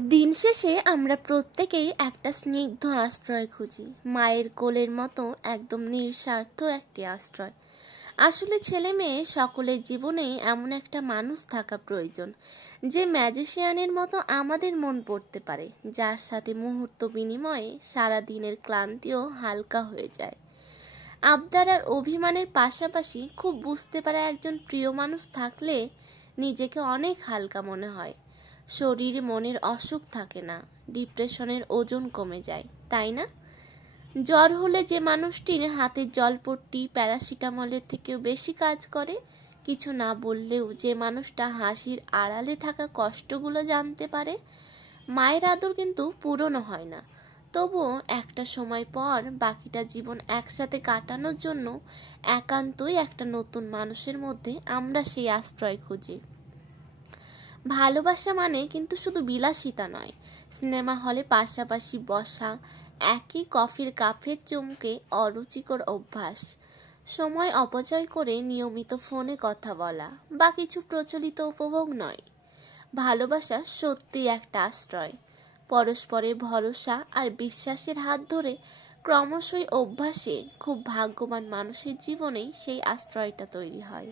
দিন শেষে আমরা প্রত্যেকেই একটা স্নিগ্ধ আশ্রয় খুঁজি, মায়ের কোলের মতো একদম নিঃস্বার্থ একটি আশ্রয়। আসলে ছেলে মেয়ে সকলের জীবনে এমন একটা মানুষ থাকা প্রয়োজন, যে ম্যাজিশিয়ানের মতো আমাদের মন পড়তে পারে, যার সাথে মুহূর্ত বিনিময়ে সারা দিনের ক্লান্তিও হালকা হয়ে যায়। আবদার আর অভিমানের পাশাপাশি খুব বুঝতে পারা একজন প্রিয় মানুষ থাকলে নিজেকে অনেক হালকা মনে হয়। শরীর মনের অসুখ থাকে না, ডিপ্রেশনের ওজন কমে যায়, তাই না? জ্বর হলে যে মানুষটির হাতের জলপট্টি প্যারাসিটামলের থেকেও বেশি কাজ করে, কিছু না বললেও যে মানুষটা হাসির আড়ালে থাকা কষ্টগুলো জানতে পারে। মায়ের আদর কিন্তু পুরনো হয় না, তবুও একটা সময় পর বাকিটা জীবন একসাথে কাটানোর জন্য একান্তই একটা নতুন মানুষের মধ্যে আমরা সেই আশ্রয় খুঁজি। ভালোবাসা মানে কিন্তু শুধু বিলাসিতা নয়, সিনেমা হলে পাশাপাশি বসা, একই কফির কাপের চুমুকে অরুচিকর অভ্যাস, সময় অপচয় করে নিয়মিত ফোনে কথা বলা বা কিছু প্রচলিত উপভোগ নয়। ভালোবাসা সত্যি একটা আশ্রয়। পরস্পরের ভরসা আর বিশ্বাসের হাত ধরে ক্রমশই অভ্যাসে খুব ভাগ্যবান মানুষের জীবনেই সেই আশ্রয়টা তৈরি হয়।